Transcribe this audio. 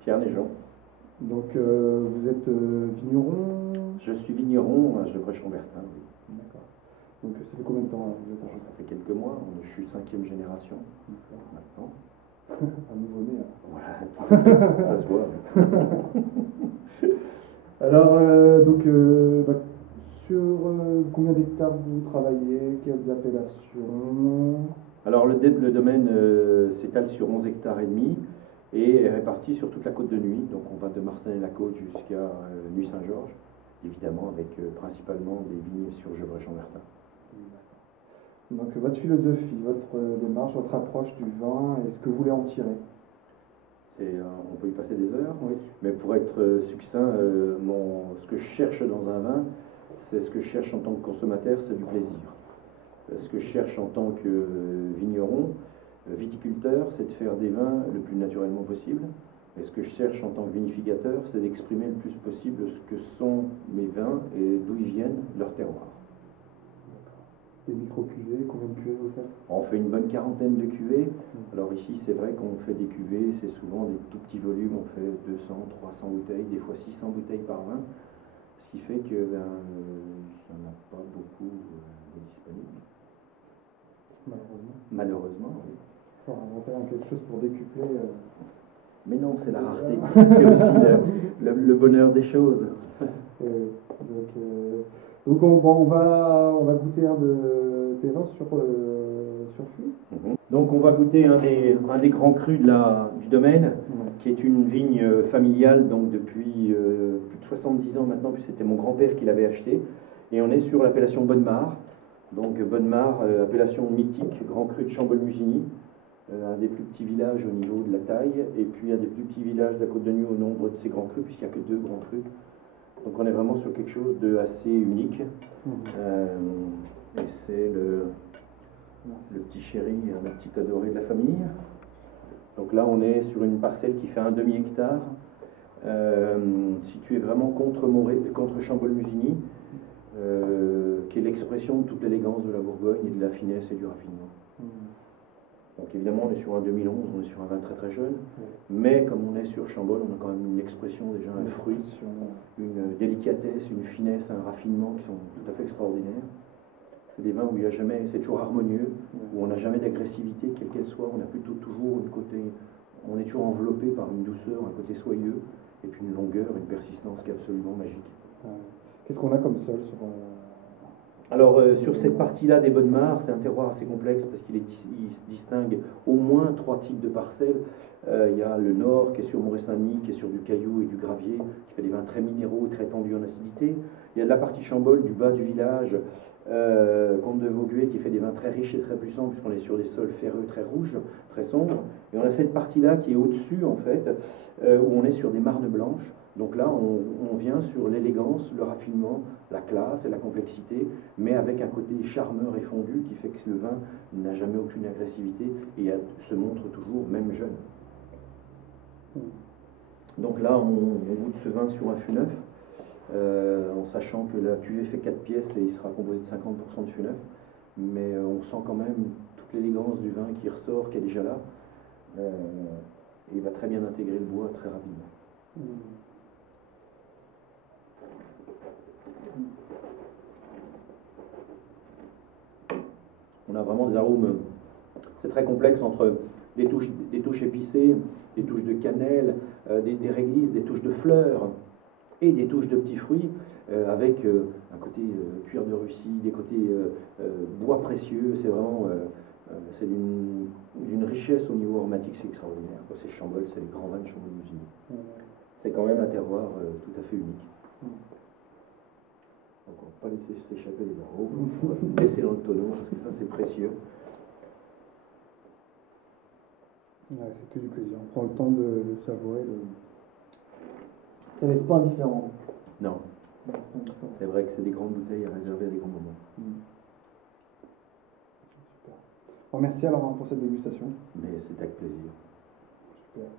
Pierre Neigeon. Donc vous êtes vigneron? Je suis vigneron à Gevrey-Chambertin. Oui. D'accord. Donc ça fait combien de temps vous êtes à Ça fait quelques mois, je suis 5e génération maintenant. Un nouveau-né. Voilà, tout à fait, ça se voit. Alors, sur combien d'hectares vous travaillez? Quelles appellations? Alors le domaine s'étale sur 11 hectares et demi et est réparti sur toute la côte de Nuits. Donc on va de Marsanne-la-Côte jusqu'à Nuits-Saint-Georges, évidemment avec principalement des vignes sur Gevrey-Chambertin. Donc votre philosophie, votre démarche, votre approche du vin, et ce que vous voulez en tirer? On peut y passer des heures, Oui. mais pour être succinct, ce que je cherche dans un vin, c'est ce que je cherche en tant que consommateur, c'est du plaisir. Ce que je cherche en tant que vigneron, viticulteur, c'est de faire des vins le plus naturellement possible. Et ce que je cherche en tant que vinificateur, c'est d'exprimer le plus possible ce que sont mes vins et d'où ils viennent, leur terroir. Des micro-cuvées, combien de cuvées vous faites? On fait une bonne quarantaine de cuvées. Alors ici, c'est vrai qu'on fait des cuvées, c'est souvent des tout petits volumes. On fait 200, 300 bouteilles, des fois 600 bouteilles par vin. Ce qui fait qu'il n'y en a pas beaucoup de disponibles. Malheureusement. Malheureusement, oui. Il faut inventer quelque chose pour décupler. Mais non, c'est la rareté qui fait aussi le bonheur des choses. Donc on va goûter un de tes vins sur fût. Donc on va goûter un des grands crus du domaine, qui est une vigne familiale donc depuis plus de 70 ans maintenant, puisque c'était mon grand-père qui l'avait acheté. Et on est sur l'appellation Bonnemare. Donc Bonnemare, appellation mythique, grand cru de Chambol-Musigny, un des plus petits villages au niveau de la taille, et puis un des plus petits villages de la Côte de Nuits au nombre de ces grands crus, puisqu'il n'y a que 2 grands crus. Donc on est vraiment sur quelque chose d'assez unique. Et c'est le petit chéri, le petit adoré de la famille. Donc là on est sur une parcelle qui fait un demi-hectare, située vraiment contre Chambol-Musigny, qui est l'expression de toute l'élégance de la Bourgogne et de la finesse et du raffinement. Donc évidemment on est sur un 2011, on est sur un vin très très jeune, mais comme on est sur Chambol, on a quand même une expression déjà, un fruit, une délicatesse, une finesse, un raffinement qui sont tout à fait extraordinaires. C'est des vins où il n'y a jamais, c'est toujours harmonieux, où on n'a jamais d'agressivité, quelle qu'elle soit, on a plutôt toujours on est toujours enveloppé par une douceur, un côté soyeux, et puis une longueur, une persistance qui est absolument magique. Qu'est-ce qu'on a comme sol sur Alors sur cette partie-là des Bonnemare, c'est un terroir assez complexe parce qu'il se distingue au moins 3 types de parcelles. Il y a le nord qui est sur Moret-Saint-Denis, qui est sur du caillou et du gravier, qui fait des vins très minéraux, très tendus en acidité. Il y a de la partie Chambol, du bas du village, Comte de Vaugué, qui fait des vins très riches et très puissants, puisqu'on est sur des sols ferreux très rouges, très sombres. Et on a cette partie-là qui est au-dessus, en fait, où on est sur des marnes blanches. Donc là, on vient sur l'élégance, le raffinement, la classe et la complexité, mais avec un côté charmeur et fondu qui fait que le vin n'a jamais aucune agressivité et se montre toujours même jeune. Donc là, on goûte ce vin sur un fût neuf, en sachant que la cuvée fait 4 pièces et il sera composé de 50% de fût neuf, mais on sent quand même toute l'élégance du vin qui ressort, qui est déjà là, et il va très bien intégrer le bois très rapidement. On a vraiment des arômes, c'est très complexe entre des touches épicées, des touches de cannelle, des réglisses, des touches de fleurs et des touches de petits fruits, avec un côté cuir de Russie, des côtés bois précieux. C'est vraiment c'est d'une richesse au niveau aromatique, c'est extraordinaire. C'est Chambol, c'est les grands vins de Chambol-Musigny. C'est quand même un terroir tout à fait unique. Donc on ne va pas laisser s'échapper les arômes, on va les laisser dans le tonneau parce que ça c'est précieux. C'est que du plaisir, on prend le temps de le savourer. Ça laisse pas indifférent. Non, c'est vrai que c'est des grandes bouteilles à réserver à des grands moments. Super. Bon, merci alors pour cette dégustation. Mais c'est avec plaisir. Super.